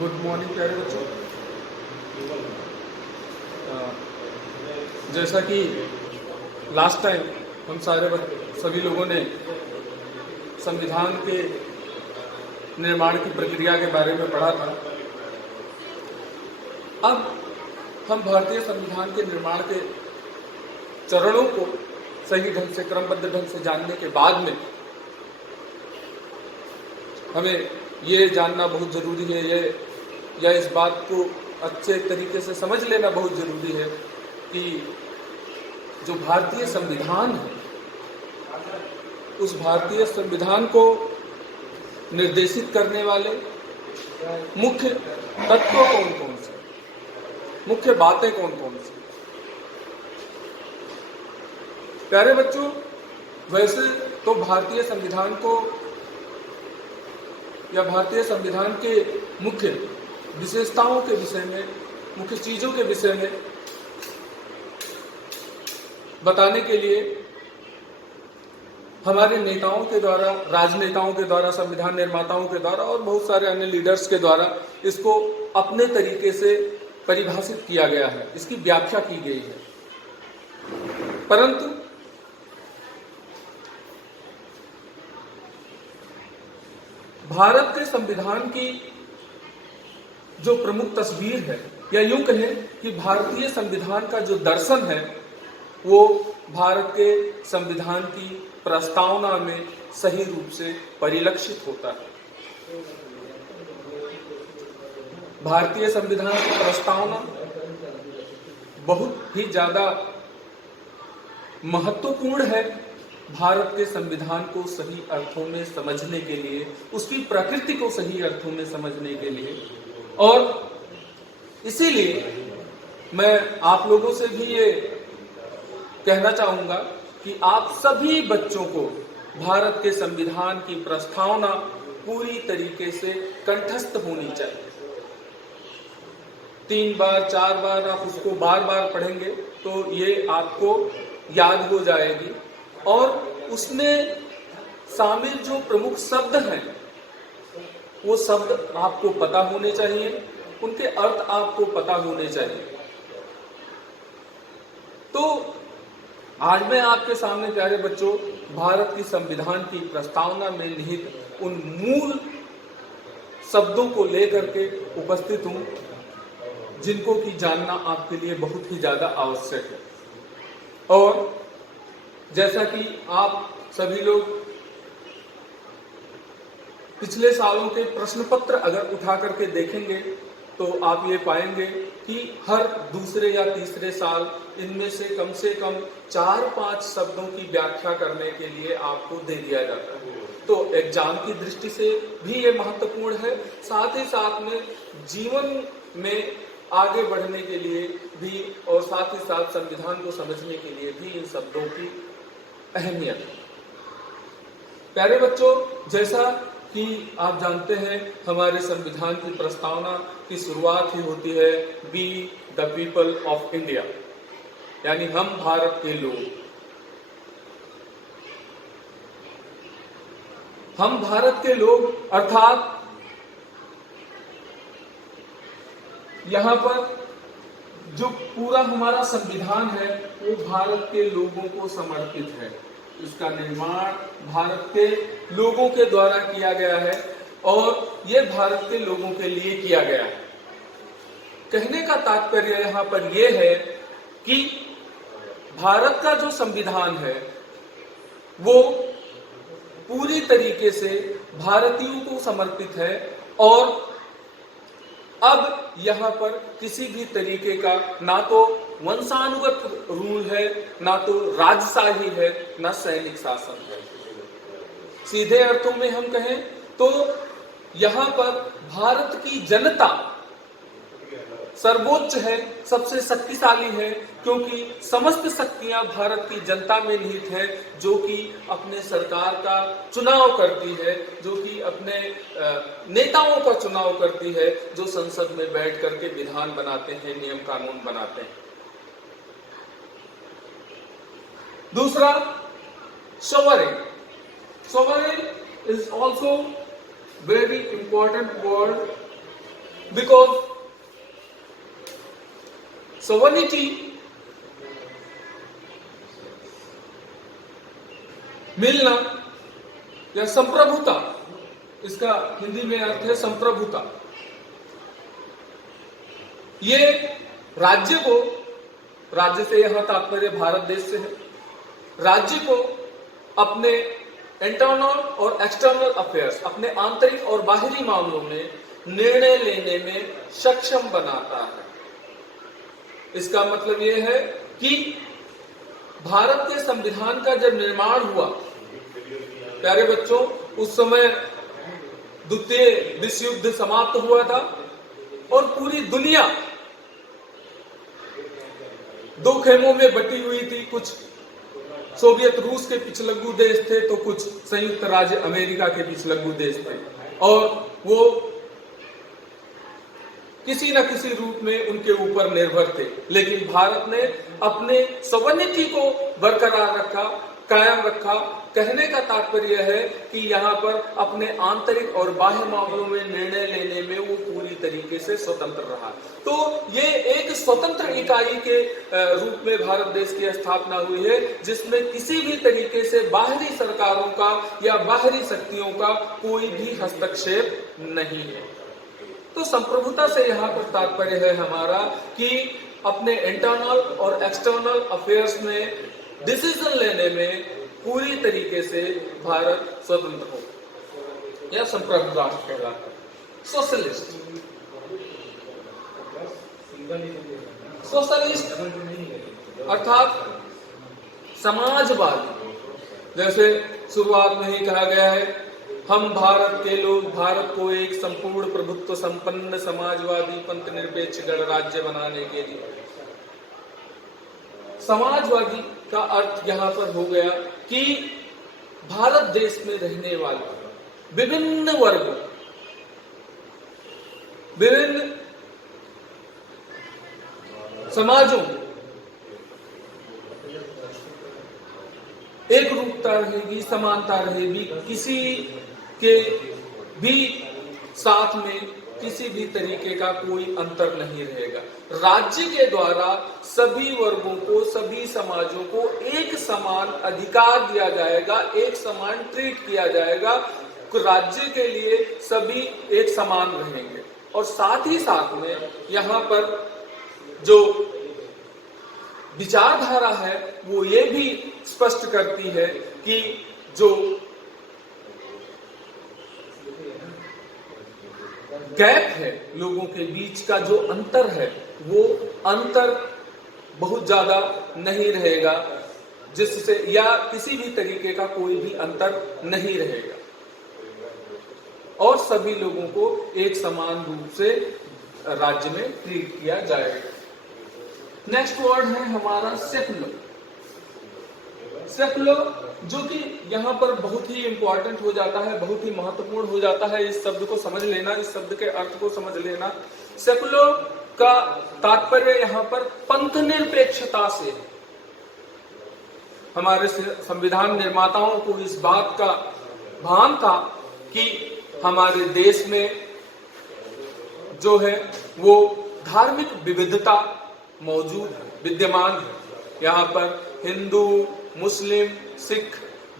Good morning प्यारे बच्चों। जैसा कि लास्ट टाइम हम सभी लोगों ने संविधान के निर्माण की प्रक्रिया के बारे में पढ़ा था, अब हम भारतीय संविधान के निर्माण के चरणों को सही ढंग से, क्रमबद्ध ढंग से जानने के बाद में हमें ये जानना बहुत जरूरी है, या इस बात को अच्छे तरीके से समझ लेना बहुत जरूरी है कि जो भारतीय संविधान है, उस भारतीय संविधान को निर्देशित करने वाले मुख्य तत्व कौन कौन से, मुख्य बातें कौन कौन सी। प्यारे बच्चों, वैसे तो भारतीय संविधान को या भारतीय संविधान के मुख्य विशेषताओं के विषय में, मुख्य चीजों के विषय में बताने के लिए हमारे नेताओं के द्वारा, राजनेताओं के द्वारा, संविधान निर्माताओं के द्वारा और बहुत सारे अन्य लीडर्स के द्वारा इसको अपने तरीके से परिभाषित किया गया है, इसकी व्याख्या की गई है। परंतु भारत के संविधान की जो प्रमुख तस्वीर है, या यूं कहें कि भारतीय संविधान का जो दर्शन है, वो भारत के संविधान की प्रस्तावना में सही रूप से परिलक्षित होता है। भारतीय संविधान की प्रस्तावना बहुत ही ज्यादा महत्वपूर्ण है भारत के संविधान को सही अर्थों में समझने के लिए, उसकी प्रकृति को सही अर्थों में समझने के लिए। और इसीलिए मैं आप लोगों से भी ये कहना चाहूंगा कि आप सभी बच्चों को भारत के संविधान की प्रस्तावना पूरी तरीके से कंठस्थ होनी चाहिए। 3 बार 4 बार आप उसको बार बार पढ़ेंगे तो ये आपको याद हो जाएगी, और उसमें शामिल जो प्रमुख शब्द हैं, वो शब्द आपको पता होने चाहिए, उनके अर्थ आपको पता होने चाहिए। तो आज मैं आपके सामने प्यारे बच्चों भारत की संविधान की प्रस्तावना में निहित उन मूल शब्दों को लेकर के उपस्थित हूं, जिनको की जानना आपके लिए बहुत ही ज्यादा आवश्यक है। और जैसा कि आप सभी लोग पिछले सालों के प्रश्न पत्र अगर उठा करके देखेंगे तो आप ये पाएंगे कि हर दूसरे या तीसरे साल इनमें से कम 4-5 शब्दों की व्याख्या करने के लिए आपको दे दिया जाता है। तो एग्जाम की दृष्टि से भी ये महत्वपूर्ण है, साथ ही साथ में जीवन में आगे बढ़ने के लिए भी, और साथ ही साथ संविधान को समझने के लिए भी इन शब्दों की अहमियत है। प्यारे बच्चों, जैसा कि आप जानते हैं, हमारे संविधान की प्रस्तावना की शुरुआत ही होती है we the people of India, यानी हम भारत के लोग। हम भारत के लोग अर्थात यहां पर जो पूरा हमारा संविधान है वो भारत के लोगों को समर्पित है। इसका निर्माण भारत के लोगों के द्वारा किया गया है और ये भारत के लोगों के लिए किया गया है। कहने का तात्पर्य यहां पर यह है कि भारत का जो संविधान है वो पूरी तरीके से भारतीयों को समर्पित है, और अब यहाँ पर किसी भी तरीके का ना तो वंशानुगत रूल है, ना तो राजशाही है, ना सैनिक शासन है। सीधे अर्थों में हम कहें तो यहाँ पर भारत की जनता सर्वोच्च है, सबसे शक्तिशाली है, क्योंकि समस्त शक्तियां भारत की जनता में निहित है, जो कि अपने सरकार का चुनाव करती है, जो कि अपने नेताओं का चुनाव करती है, जो संसद में बैठ करके विधान बनाते हैं, नियम कानून बनाते हैं। दूसरा, sovereign. Sovereign is also very important word because sovereignty मिलना या संप्रभुता, इसका हिंदी में अर्थ है संप्रभुता, ये राज्य को, राज्य से यहां तात्पर्य भारत देश से है, राज्य को अपने इंटरनल और एक्सटर्नल अफेयर्स, अपने आंतरिक और बाहरी मामलों में निर्णय लेने में सक्षम बनाता है। इसका मतलब यह है कि भारत के संविधान का जब निर्माण हुआ, प्यारे बच्चों, उस समय द्वितीय विश्व युद्ध समाप्त हुआ था और पूरी दुनिया दो खेमों में बटी हुई थी। कुछ सोवियत रूस के पिछलग्गू देश थे तो कुछ संयुक्त राज्य अमेरिका के पिछलग्गू देश थे, और वो किसी न किसी रूप में उनके ऊपर निर्भर थे। लेकिन भारत ने अपने सॉवरेनिटी को बरकरार रखा, कायम रखा। कहने का तात्पर्य है कि यहाँ पर अपने आंतरिक और बाह्य मामलों में निर्णय लेने में वो पूरी तरीके से स्वतंत्र रहा। तो ये एक स्वतंत्र इकाई के रूप में भारत देश की स्थापना हुई है, जिसमें किसी भी तरीके से बाहरी सरकारों का या बाहरी शक्तियों का कोई भी हस्तक्षेप नहीं है। तो संप्रभुता से यहाँ पर तात्पर्य है हमारा कि अपने इंटरनल और एक्सटर्नल अफेयर्स में डिसीजन लेने में पूरी तरीके से भारत स्वतंत्र हो, या संप्रभु राष्ट्र कहलाता है। सोशलिस्ट, सोशलिस्ट अर्थात समाजवादी, जैसे शुरुआत में ही कहा गया है, हम भारत के लोग भारत को एक संपूर्ण प्रभुत्व संपन्न समाजवादी पंथ निरपेक्ष गणराज्य बनाने के लिए। समाजवादी का अर्थ यहां पर हो गया कि भारत देश में रहने वाले विभिन्न वर्गों, विभिन्न समाजों एक रूपता रहेगी, समानता रहेगी, किसी के भी साथ में किसी भी तरीके का कोई अंतर नहीं रहेगा। राज्य के द्वारा सभी वर्गों को, सभी समाजों को एक समान अधिकार दिया जाएगा, एक समान ट्रीट किया जाएगा। राज्य के लिए सभी एक समान रहेंगे। और साथ ही साथ में यहाँ पर जो विचारधारा है वो ये भी स्पष्ट करती है कि जो गैप है, लोगों के बीच का जो अंतर है, वो अंतर बहुत ज्यादा नहीं रहेगा, जिससे या किसी भी तरीके का कोई भी अंतर नहीं रहेगा, और सभी लोगों को एक समान रूप से राज्य में ट्रीट किया जाएगा। नेक्स्ट वर्ड है हमारा सेकुलर। सेकुलर जो कि यहाँ पर बहुत ही इंपॉर्टेंट हो जाता है, बहुत ही महत्वपूर्ण हो जाता है। इस शब्द को समझ लेना, इस शब्द के अर्थ को समझ लेना। सेकुलर का तात्पर्य यहाँ पर पंथ निरपेक्षता से। हमारे संविधान निर्माताओं को इस बात का भान था कि हमारे देश में जो है वो धार्मिक विविधता मौजूद है, विद्यमान है। यहाँ पर हिंदू, मुस्लिम, सिख,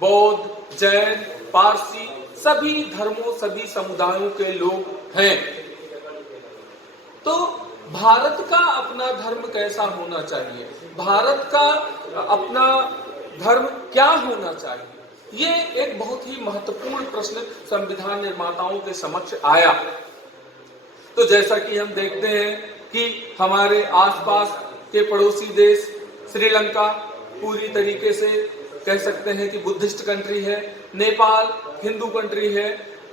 बौद्ध, जैन, पारसी सभी धर्मों, सभी समुदायों के लोग हैं। तो भारत का अपना धर्म कैसा होना चाहिए, भारत का अपना धर्म क्या होना चाहिए, ये एक बहुत ही महत्वपूर्ण प्रश्न संविधान निर्माताओं के समक्ष आया। तो जैसा कि हम देखते हैं कि हमारे आसपास के पड़ोसी देश श्रीलंका पूरी तरीके से कह सकते हैं कि बुद्धिस्ट कंट्री है, नेपाल हिंदू कंट्री है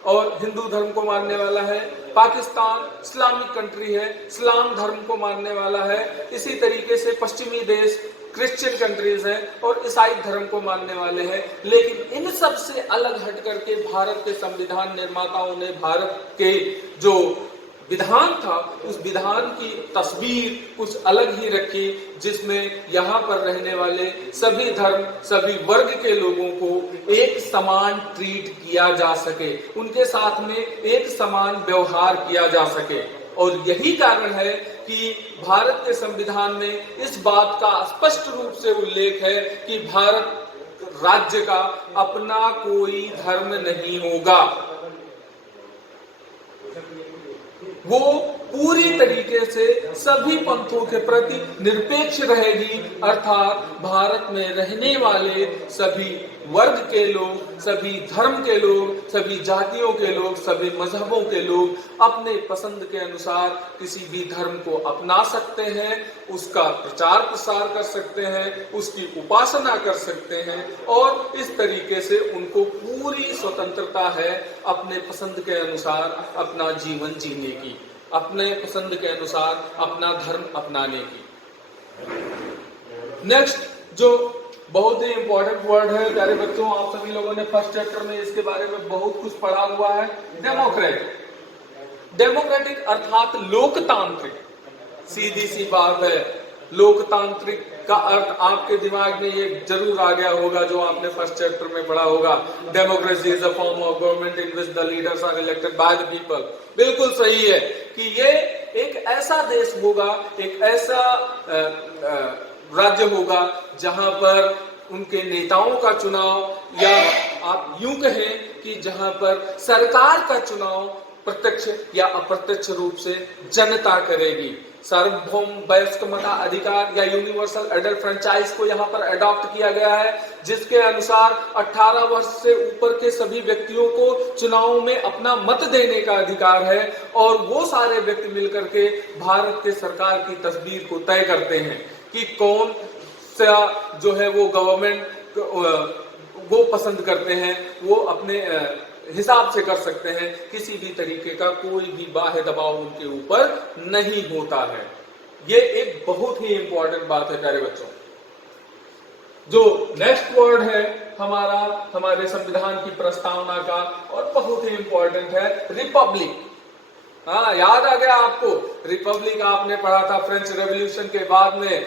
और हिंदू धर्म को मानने वाला है, पाकिस्तान इस्लामिक कंट्री है, इस्लाम धर्म को मानने वाला है, इसी तरीके से पश्चिमी देश क्रिश्चियन कंट्रीज हैं और ईसाई धर्म को मानने वाले हैं। लेकिन इन सब से अलग हट करके भारत के संविधान निर्माताओं ने भारत के जो विधान था उस विधान की तस्वीर कुछ अलग ही रखी, जिसमें यहाँ पर रहने वाले सभी धर्म, सभी वर्ग के लोगों को एक समान ट्रीट किया जा सके, उनके साथ में एक समान व्यवहार किया जा सके। और यही कारण है कि भारत के संविधान में इस बात का स्पष्ट रूप से उल्लेख है कि भारत राज्य का अपना कोई धर्म नहीं होगा। वो पूरी तरीके से सभी पंथों के प्रति निरपेक्ष रहेगी, अर्थात भारत में रहने वाले सभी वर्ग के लोग, सभी धर्म के लोग, सभी जातियों के लोग, सभी मजहबों के लोग अपने पसंद के अनुसार किसी भी धर्म को अपना सकते हैं, उसका प्रचार प्रसार कर सकते हैं, उसकी उपासना कर सकते हैं और इस तरीके से उनको पूरी स्वतंत्रता है अपने पसंद के अनुसार अपना जीवन जीने की, अपने पसंद के अनुसार अपना धर्म अपनाने की। नेक्स्ट जो बहुत ही इंपॉर्टेंट वर्ड है प्यारे बच्चों, आप सभी लोगों ने फर्स्ट चैप्टर में इसके बारे में बहुत कुछ पढ़ा हुआ है, डेमोक्रेटिक। डेमोक्रेटिक अर्थात लोकतांत्रिक। सीधी सी बात है, लोकतांत्रिक का अर्थ आपके दिमाग में ये जरूर आ गया होगा जो आपने फर्स्ट चैप्टर में पढ़ा होगा, democracy is a form of government in which the leaders are elected by the people. बिल्कुल सही है कि ये एक ऐसा देश होगा, एक ऐसा राज्य होगा जहां पर उनके नेताओं का चुनाव, या आप यूं कहें कि जहां पर सरकार का चुनाव प्रत्यक्ष या अप्रत्यक्ष रूप से जनता करेगी। सार्वभौम वयस्क मताधिकार या यूनिवर्सल एडल्ट फ्रेंचाइज को यहाँ पर अडॉप्ट किया गया है, जिसके अनुसार 18 वर्ष से ऊपर के सभी व्यक्तियों को चुनाव में अपना मत देने का अधिकार है और वो सारे व्यक्ति मिलकर के भारत के सरकार की तस्वीर को तय करते हैं कि कौन सा जो है वो गवर्नमेंट वो पसंद करते हैं, वो अपने हिसाब से कर सकते हैं। किसी भी तरीके का कोई भी बाह्य दबाव उनके ऊपर नहीं होता है। ये एक बहुत ही इंपॉर्टेंट बात है प्यारे बच्चों। जो नेक्स्ट वर्ड है हमारे संविधान की प्रस्तावना का और बहुत ही इंपॉर्टेंट है, रिपब्लिक। हाँ, याद आ गया आपको, रिपब्लिक आपने पढ़ा था फ्रेंच रेवोल्यूशन के बाद में,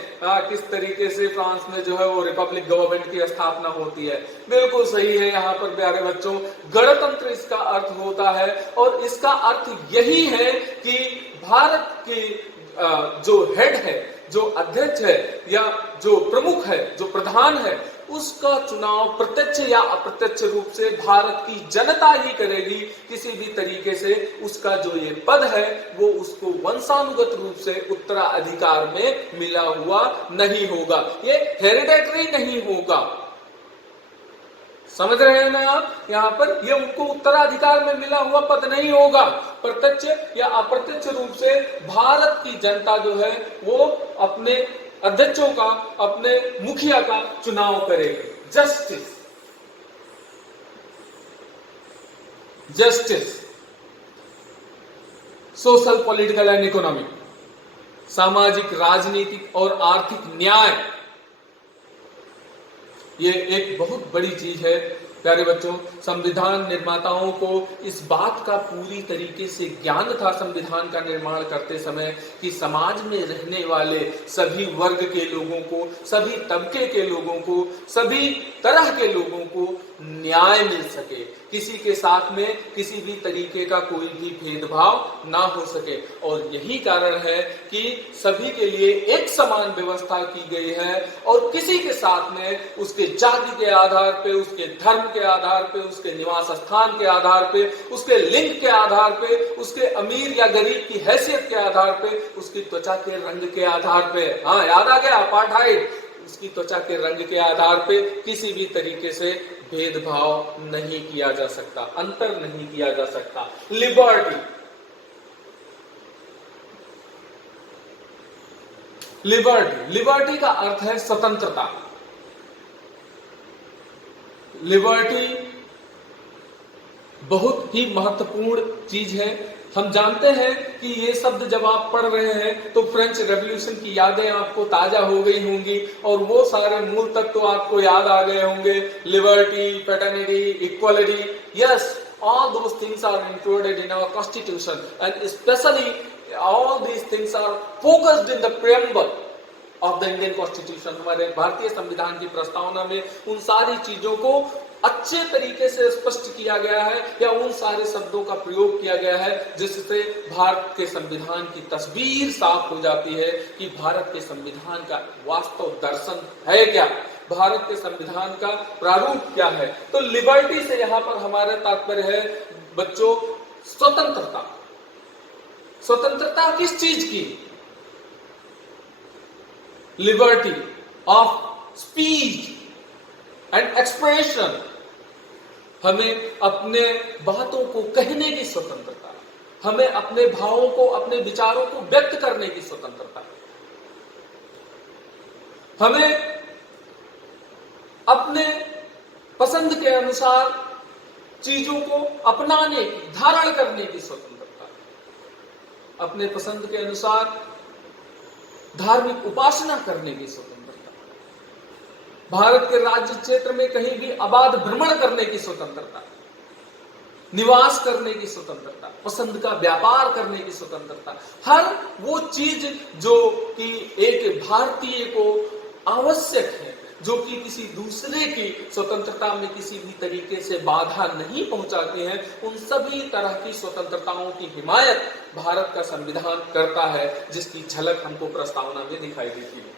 किस तरीके से फ्रांस में जो है वो रिपब्लिक गवर्नमेंट की स्थापना होती है। बिल्कुल सही है, यहाँ पर प्यारे बच्चों गणतंत्र इसका अर्थ होता है और इसका अर्थ यही है कि भारत की जो हेड है, जो अध्यक्ष है या जो प्रमुख है, जो प्रधान है, उसका चुनाव प्रत्यक्ष या अप्रत्यक्ष रूप से भारत की जनता ही करेगी। किसी भी तरीके से उसका जो ये पद है वो उसको वंशानुगत रूप से उत्तराधिकार में मिला हुआ नहीं होगा, ये हेरिडेटरी नहीं होगा। समझ रहे हैं ना आप? यहाँ पर ये उनको उत्तराधिकार में मिला हुआ पद नहीं होगा, प्रत्यक्ष या अप्रत्यक्ष रूप से भारत की जनता जो है वो अपने अध्यक्षों का, अपने मुखिया का चुनाव करेगी। Justice, social, political and economic, सामाजिक, राजनीतिक और आर्थिक न्याय, ये एक बहुत बड़ी चीज है प्यारे बच्चों। संविधान निर्माताओं को इस बात का पूरी तरीके से ज्ञान था संविधान का निर्माण करते समय कि समाज में रहने वाले सभी वर्ग के लोगों को, सभी तबके के लोगों को, सभी तरह के लोगों को न्याय मिल सके, किसी के साथ में किसी भी तरीके का कोई भी भेदभाव ना हो सके। और यही कारण है कि सभी के लिए एक समान व्यवस्था की गई है और किसी के साथ में उसके जाति के आधार पे, उसके धर्म के आधार पे, उसके निवास स्थान के आधार पे, उसके लिंग के आधार पे, उसके अमीर या गरीब की हैसियत के आधार पे, उसकी त्वचा के रंग के आधार पे, हाँ याद आ गया अपार्थाइड, उसकी त्वचा के रंग के आधार पे किसी भी तरीके से भेदभाव नहीं किया जा सकता, अंतर नहीं किया जा सकता। लिबर्टी, लिबर्टी का अर्थ है स्वतंत्रता। लिबर्टी बहुत ही महत्वपूर्ण चीज है। हम जानते हैं कि ये शब्द जब आप पढ़ रहे हैं तो फ्रेंच रेवोल्यूशन की यादें आपको ताजा हो गई होंगी और वो सारे मूल तत्व तो आपको याद आ गए होंगे, liberty, fraternity, equality. Yes, all those things are included in our constitution and especially all these things are focused in the preamble of the Indian Constitution। हमारे भारतीय संविधान की प्रस्तावना में उन सारी चीजों को अच्छे तरीके तरीके से स्पष्ट किया गया है या उन सारे शब्दों का प्रयोग किया गया है जिससे भारत के संविधान की तस्वीर साफ हो जाती है कि भारत के संविधान का वास्तव दर्शन है क्या, भारत के संविधान का प्रारूप क्या है। तो लिबर्टी से यहां पर हमारा तात्पर्य है बच्चों स्वतंत्रता। स्वतंत्रता किस चीज की? Liberty of speech and expression, हमें अपने बातों को कहने की स्वतंत्रता, हमें अपने भावों को, अपने विचारों को व्यक्त करने की स्वतंत्रता, हमें अपने पसंद के अनुसार चीजों को अपनाने की, धारण करने की स्वतंत्रता, अपने पसंद के अनुसार धार्मिक उपासना करने की स्वतंत्रता, भारत के राज्य क्षेत्र में कहीं भी अबाध भ्रमण करने की स्वतंत्रता, निवास करने की स्वतंत्रता, पसंद का व्यापार करने की स्वतंत्रता, हर वो चीज जो कि एक भारतीय को आवश्यक है, जो कि किसी दूसरे की स्वतंत्रता में किसी भी तरीके से बाधा नहीं पहुंचाते हैं, उन सभी तरह की स्वतंत्रताओं की हिमायत भारत का संविधान करता है, जिसकी झलक हमको प्रस्तावना में दिखाई देती है।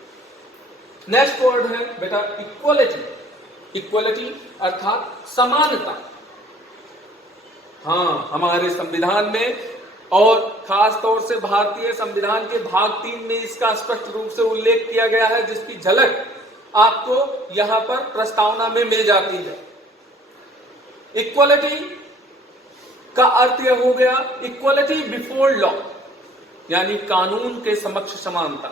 नेक्स्ट वर्ड है बेटा इक्वलिटी। इक्वलिटी अर्थात समानता। हाँ, हमारे संविधान में और खास तौर से भारतीय संविधान के भाग 3 में इसका स्पष्ट रूप से उल्लेख किया गया है, जिसकी झलक आपको यहां पर प्रस्तावना में मिल जाती है। इक्वलिटी का अर्थ यह हो गया इक्वलिटी बिफोर लॉ, यानी कानून के समक्ष समानता।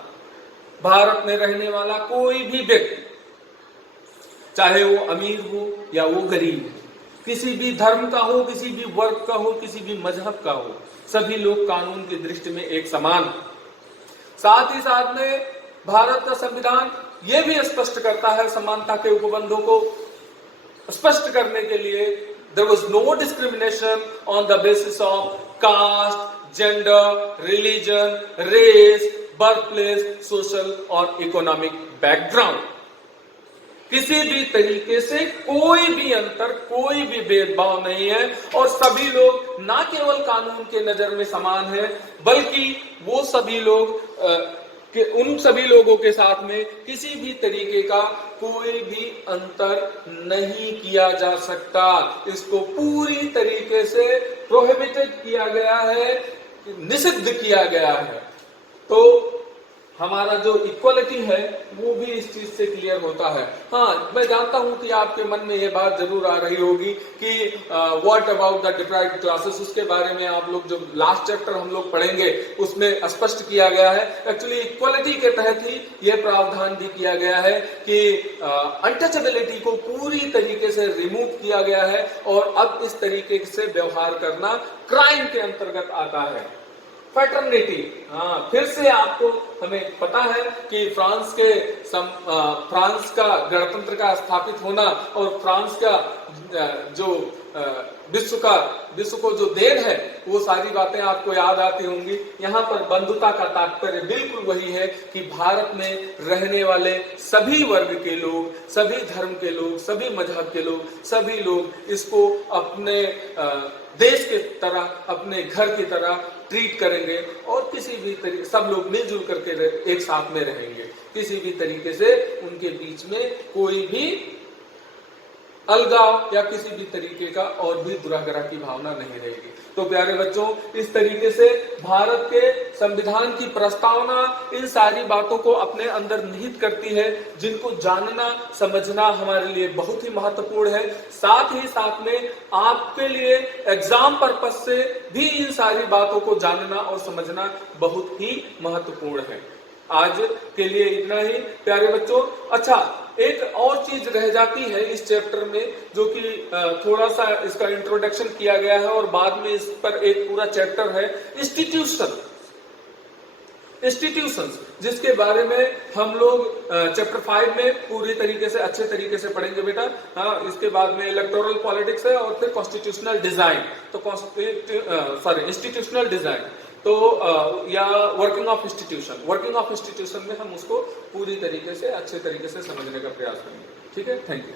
भारत में रहने वाला कोई भी व्यक्ति, चाहे वो अमीर हो या वो गरीब हो, किसी भी धर्म का हो, किसी भी वर्ग का हो, किसी भी मजहब का हो, सभी लोग कानून की दृष्टि में एक समान। साथ ही साथ में भारत का संविधान ये भी स्पष्ट करता है समानता के उपबंधों को स्पष्ट करने के लिए, there was no discrimination on the basis of caste, gender, religion, race, birthplace, social और economic background। किसी भी तरीके से कोई भी अंतर, कोई भी भेदभाव नहीं है और सभी लोग ना केवल कानून के नजर में समान है, बल्कि वो सभी लोग उन सभी लोगों के साथ में किसी भी तरीके का कोई भी अंतर नहीं किया जा सकता। इसको पूरी तरीके से प्रोहिबिटेड किया गया है, निषिद्ध किया गया है। तो हमारा जो इक्वलिटी है वो भी इस चीज से क्लियर होता है। हाँ, मैं जानता हूं कि आपके मन में ये बात जरूर आ रही होगी कि what about the deprived classes, उसके बारे में आप लोग जो लास्ट चैप्टर हम लोग पढ़ेंगे उसमें स्पष्ट किया गया है। एक्चुअली इक्वलिटी के तहत ही ये प्रावधान भी किया गया है कि अनटचेबिलिटी को पूरी तरीके से रिमूव किया गया है और अब इस तरीके से व्यवहार करना क्राइम के अंतर्गत आता है। फ्रेटर्निटी, हाँ, फिर से आपको हमें पता है कि फ्रांस का गणतंत्र का स्थापित होना और फ्रांस का जो विश्व को जो देन है वो सारी बातें आपको याद आती होंगी। यहाँ पर बंधुता का तात्पर्य बिल्कुल वही है कि भारत में रहने वाले सभी वर्ग के लोग, सभी धर्म के लोग, सभी मजहब के लोग, सभी लोग इसको अपने देश के तरह, अपने घर की तरह ट्रीट करेंगे और किसी भी तरीके सब लोग मिलजुल करके एक साथ में रहेंगे। किसी भी तरीके से उनके बीच में कोई भी अलगाव या किसी भी तरीके का और भी दुराग्रह की भावना नहीं रहेगी। तो प्यारे बच्चों, इस तरीके से भारत के संविधान की प्रस्तावना इन सारी बातों को अपने अंदर निहित करती है, जिनको जानना समझना हमारे लिए बहुत ही महत्वपूर्ण है। साथ ही साथ में आपके लिए एग्जाम पर्पस से भी इन सारी बातों को जानना और समझना बहुत ही महत्वपूर्ण है। आज के लिए इतना ही प्यारे बच्चों। अच्छा, एक और चीज रह जाती है इस चैप्टर में, जो कि थोड़ा सा इसका इंट्रोडक्शन किया गया है और बाद में इस पर एक पूरा चैप्टर है इंस्टीट्यूशंस, जिसके बारे में हम लोग चैप्टर 5 में पूरी तरीके से अच्छे तरीके से पढ़ेंगे बेटा। हाँ, इसके बाद में इलेक्टोरल पॉलिटिक्स है और फिर कॉन्स्टिट्यूशनल डिजाइन, तो इंस्टीट्यूशनल डिजाइन तो या वर्किंग ऑफ इंस्टीट्यूशन में हम उसको पूरी तरीके से अच्छे तरीके से समझने का प्रयास करेंगे। ठीक है, थैंक यू।